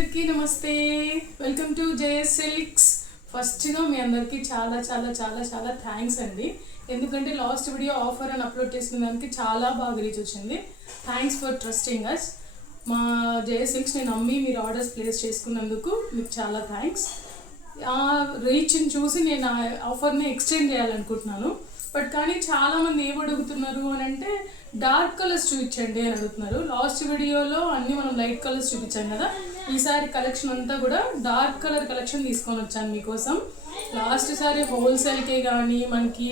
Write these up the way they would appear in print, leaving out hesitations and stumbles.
అందరికీ నమస్తే, welcome to JS silks. ఫస్ట్గా మీ అందరికీ చాలా చాలా చాలా చాలా థ్యాంక్స్ అండి. ఎందుకంటే లాస్ట్ వీడియో ఆఫర్ అని అప్లోడ్ చేసుకున్న దానికి చాలా బాగా రీచ్ వచ్చింది. Thanks for trusting us. మా జేఎస్ సిల్క్స్ని నమ్మి మీరు ఆర్డర్స్ ప్లేస్ చేసుకున్నందుకు మీకు చాలా థ్యాంక్స్. రీచ్ని చూసి నేను ఆ ఆఫర్ని ఎక్స్టెండ్ చేయాలనుకుంటున్నాను. బట్ కానీ చాలామంది ఏం అడుగుతున్నారు అని అంటే డార్క్ కలర్స్ చూపించండి అని అడుగుతున్నారు. లాస్ట్ వీడియోలో అన్నీ మనం లైట్ కలర్స్ చూపించాం కదా, ఈసారి కలెక్షన్ అంతా కూడా డార్క్ కలర్ కలెక్షన్ తీసుకొని వచ్చాను మీకోసం. లాస్ట్ సారి హోల్సేల్కే కానీ మనకి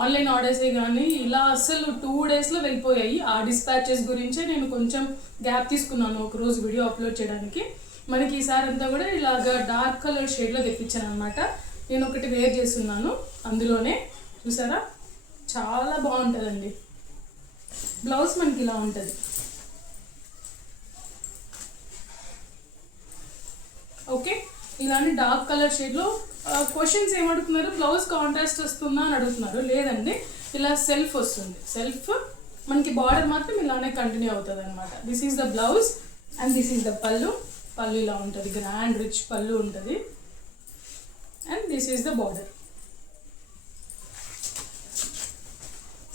ఆన్లైన్ ఆర్డర్సే కానీ ఇలా అసలు 2 daysలో వెళ్ళిపోయాయి. ఆ డిస్పాచెస్ గురించే నేను కొంచెం గ్యాప్ తీసుకున్నాను ఒకరోజు వీడియో అప్లోడ్ చేయడానికి. మనకి ఈసారి అంతా కూడా ఇలాగ డార్క్ కలర్ షేడ్లో తెప్పించాను అనమాట. నేను ఒకటి వేర్ చేస్తున్నాను, అందులోనే చూసారా చాలా బాగుంటుందండి. బ్లౌజ్ మనకి ఇలా ఉంటుంది. ఓకే, ఇలాంటి డార్క్ కలర్ షేడ్లో క్వశ్చన్స్ ఏమడుగుతున్నారు, బ్లౌజ్ కాంట్రాస్ట్ వస్తుందా అని అడుగుతున్నారు. లేదండి, ఇలా సెల్ఫ్ వస్తుంది. సెల్ఫ్ మనకి బార్డర్ మాత్రం ఇలానే కంటిన్యూ అవుతుంది అనమాట. This is the blouse and this is the పళ్ళు. పళ్ళు ఇలా ఉంటుంది, గ్రాండ్ రిచ్ పళ్ళు ఉంటుంది. And this is the border.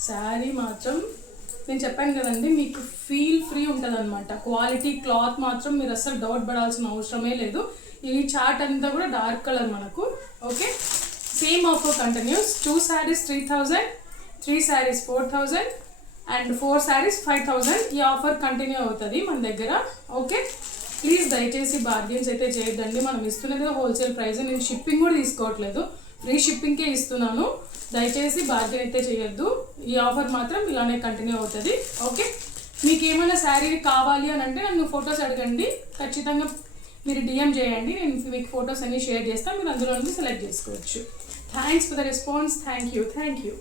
Sari మాత్రం నేను చెప్పాను కదండి, మీకు ఫీల్ ఫ్రీ ఉంటుంది అనమాట. క్వాలిటీ క్లాత్ మాత్రం మీరు అస్సలు డౌట్ పడాల్సిన అవసరమే లేదు. ఈ చార్ట్ అంతా కూడా డార్క్ కలర్ మనకు. Okay, same offer continuous. 2 sarees 3,000, 3 sarees 4,000 and 4 sarees 5,000. ఈ ఆఫర్ కంటిన్యూ అవుతుంది మన దగ్గర. ఓకే, ప్లీజ్ దయచేసి బార్గెన్స్ అయితే చేయొద్దండి. మనం ఇస్తున్నది హోల్సేల్ ప్రైస్. నేను షిప్పింగ్ కూడా తీసుకోవట్లేదు, ఫ్రీ షిప్పింగ్కే ఇస్తున్నాను. దయచేసి బార్గెన్ అయితే చేయొద్దు. ఈ ఆఫర్ మాత్రం ఇలానే కంటిన్యూ అవుతుంది. ఓకే, మీకు ఏమైనా శారీ కావాలి అని అంటే నన్ను ఫొటోస్ అడగండి, ఖచ్చితంగా మీరు డిఎం చేయండి. నేను మీకు ఫొటోస్ అన్నీ షేర్ చేస్తాను, మీరు అందులో నుంచి సెలెక్ట్ చేసుకోవచ్చు. Thanks for the response. Thank you.